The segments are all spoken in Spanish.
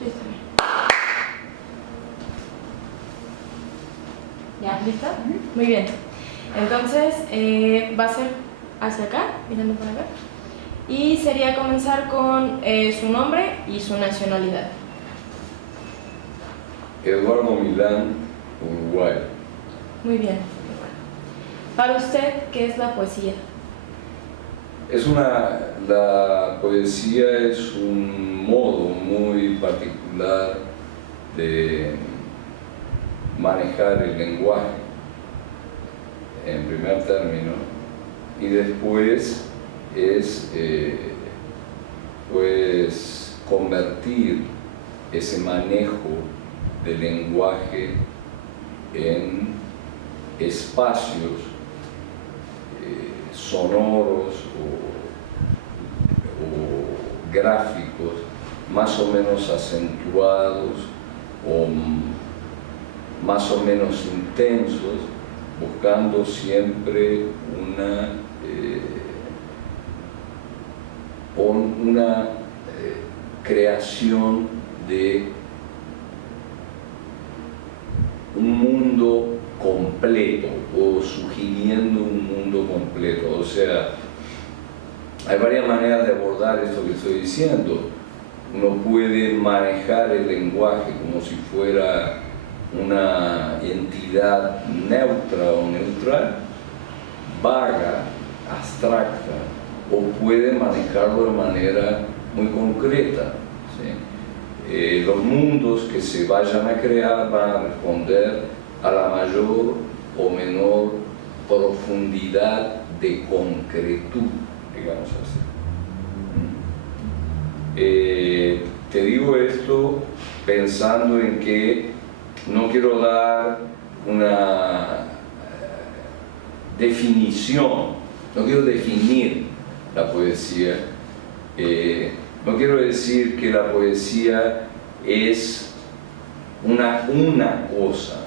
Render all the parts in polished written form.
Sí, está bien. ¿Ya? ¿Listo? Muy bien. Entonces, va a ser hacia acá, mirando para acá. Y sería comenzar con su nombre y su nacionalidad. Eduardo Milán, Uruguay. Muy bien. Para usted, ¿qué es la poesía? La poesía es un modo muy particular de manejar el lenguaje, en primer término, y después es pues convertir ese manejo del lenguaje en espacios sonoros o gráficos más o menos acentuados o más o menos intensos, buscando siempre una creación de un mundo completo o sugiriendo un mundo completo. O sea, hay varias maneras de abordar esto que estoy diciendo. Uno puede manejar el lenguaje como si fuera una entidad neutra o neutral, vaga, abstracta, o puede manejarlo de manera muy concreta, ¿sí? Los mundos que se vayan a crear van a responder a la mayor o menor profundidad de concretud, digamos así. Te digo esto pensando en que no quiero dar una definición, no quiero definir la poesía, no quiero decir que la poesía es una cosa.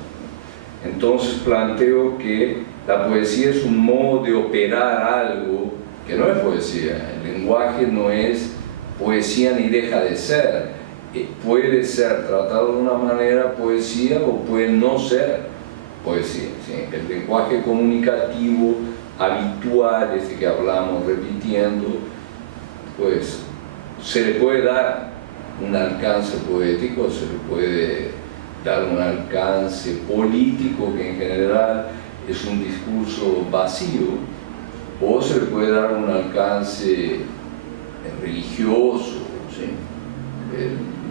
Entonces planteo que la poesía es un modo de operar algo que no es poesía. El lenguaje no es poesía ni deja de ser. Puede ser tratado de una manera poesía o puede no ser poesía, ¿sí? El lenguaje comunicativo habitual, este que hablamos repitiendo, pues se le puede dar un alcance poético, se le puede dar un alcance político que en general es un discurso vacío, o se le puede dar un alcance religioso, ¿sí?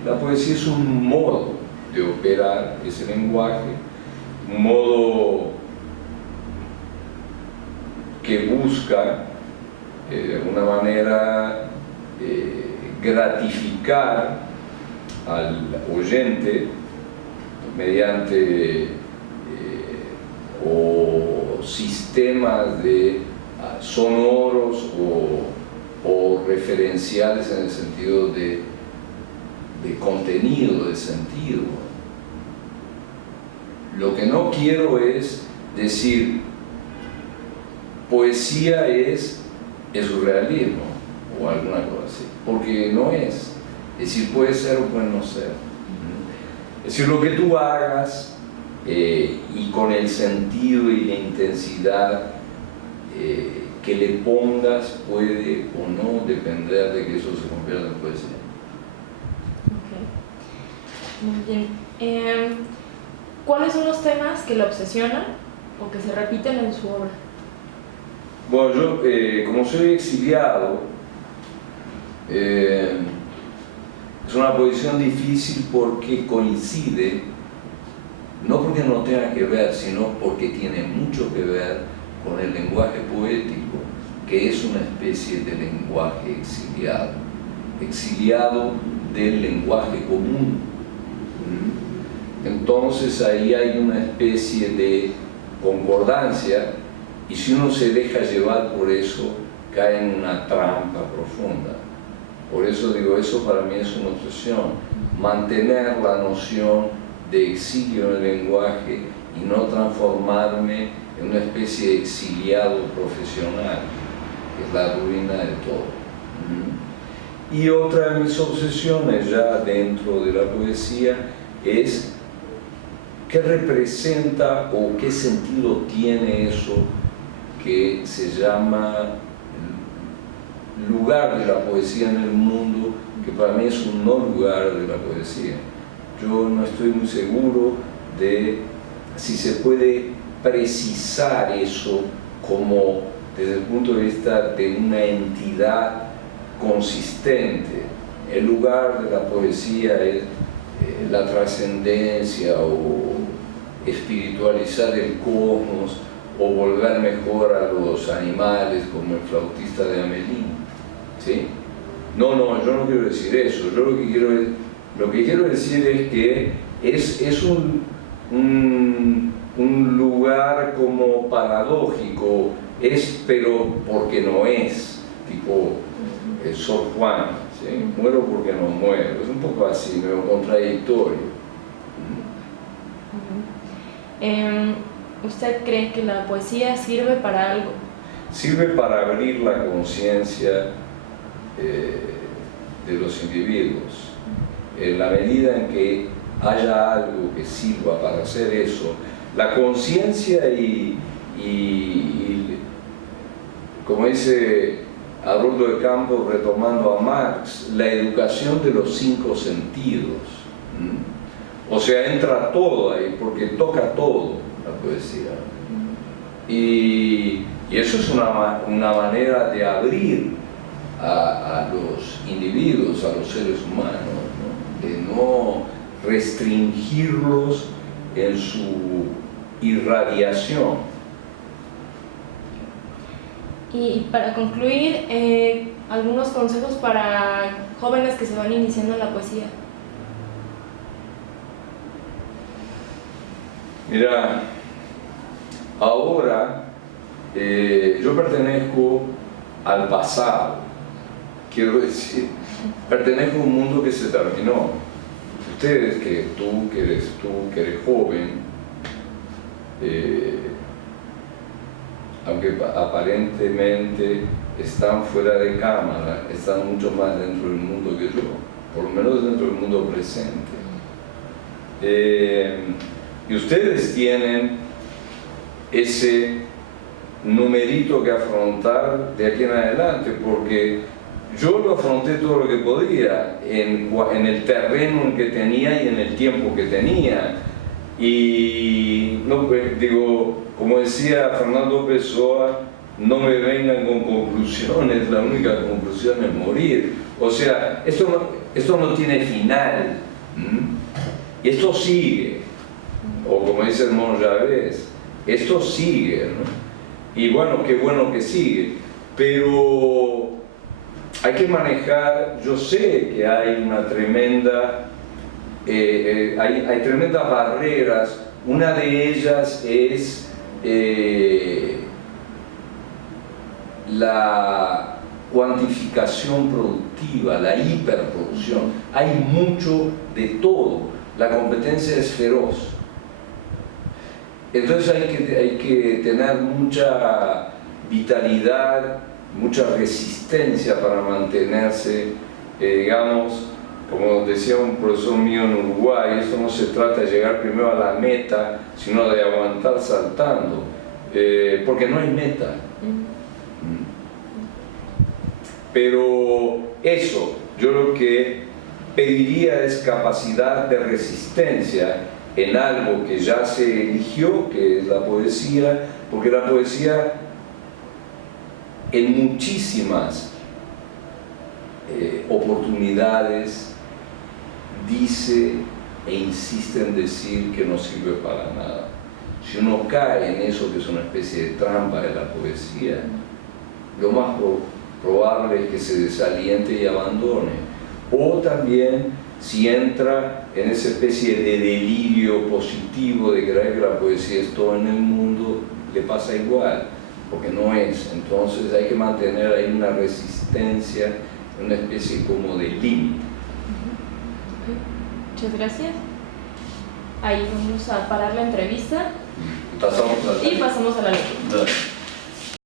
La poesía es un modo de operar ese lenguaje, un modo que busca de alguna manera gratificar al oyente mediante o sistemas de sonoros o referenciales en el sentido de contenido, de sentido. Lo que no quiero es decir poesía es surrealismo o alguna cosa así, porque no es. Es decir, puede ser o puede no ser. Es decir, lo que tú hagas y con el sentido y la intensidad que le pongas puede o no depender de que eso se convierta en poesía. Muy bien. ¿Cuáles son los temas que le obsesionan o que se repiten en su obra? Bueno, yo como soy exiliado, es una posición difícil porque coincide, no porque no tenga que ver, sino porque tiene mucho que ver con el lenguaje poético, que es una especie de lenguaje exiliado del lenguaje común. Entonces ahí hay una especie de concordancia, y si uno se deja llevar por eso, cae en una trampa profunda. Por eso digo, eso para mí es una obsesión, mantener la noción de exilio en el lenguaje y no transformarme en una especie de exiliado profesional, que es la ruina de todo. Y otra de mis obsesiones ya dentro de la poesía es qué representa o qué sentido tiene eso que se llama lugar de la poesía en el mundo, que para mí es un no lugar de la poesía. Yo no estoy muy seguro de si se puede precisar eso como desde el punto de vista de una entidad consistente. El lugar de la poesía es la trascendencia o espiritualizar el cosmos o volver mejor a los animales como el flautista de Hamelin, ¿sí? No, yo no quiero decir eso. Yo lo que quiero decir es que es un lugar como paradójico, pero porque no es, tipo Sor Juana, ¿sí? Muero porque no muero, es un poco así, medio contradictorio. ¿Usted cree que la poesía sirve para algo? Sirve para abrir la conciencia de los individuos. En la medida en que haya algo que sirva para hacer eso, la conciencia y como dice Haroldo de Campos, retomando a Marx, la educación de los 5 sentidos. O sea, entra todo ahí, porque toca todo la poesía. Y eso es una manera de abrir a los individuos, a los seres humanos, ¿no? De no restringirlos en su irradiación. Y para concluir, algunos consejos para jóvenes que se van iniciando en la poesía. Mira, ahora yo pertenezco al pasado, quiero decir, pertenezco a un mundo que se terminó. Ustedes, que eres joven, aunque aparentemente están fuera de cámara, están mucho más dentro del mundo que yo, por lo menos dentro del mundo presente. Y ustedes tienen ese numerito que afrontar de aquí en adelante, porque yo lo afronté todo lo que podía en el terreno en que tenía y en el tiempo que tenía. Y no, digo, como decía Fernando Pessoa, no me vengan con conclusiones, la única conclusión es morir. O sea, esto no tiene final, y esto sigue, o como dice el Mon Javés, esto sigue, ¿no? Y bueno, qué bueno que sigue, pero hay que manejar. Yo sé que hay una tremenda, hay tremendas barreras. Una de ellas es la cuantificación productiva, la hiperproducción. Hay mucho de todo, la competencia es feroz. Entonces hay que tener mucha vitalidad, mucha resistencia para mantenerse, digamos, como decía un profesor mío en Uruguay, esto no se trata de llegar primero a la meta, sino de aguantar saltando, porque no hay meta. Pero eso, yo lo que pediría es capacidad de resistencia en algo que ya se eligió, que es la poesía, porque la poesía en muchísimas oportunidades dice e insiste en decir que no sirve para nada. Si uno cae en eso, que es una especie de trampa de la poesía, lo más probable es que se desaliente y abandone. O también, si entra en esa especie de delirio positivo de creer que la poesía es todo en el mundo, le pasa igual, porque no es. Entonces hay que mantener ahí una resistencia, una especie como de límite. Muchas gracias. Ahí vamos a parar la entrevista Y pasamos a la lectura.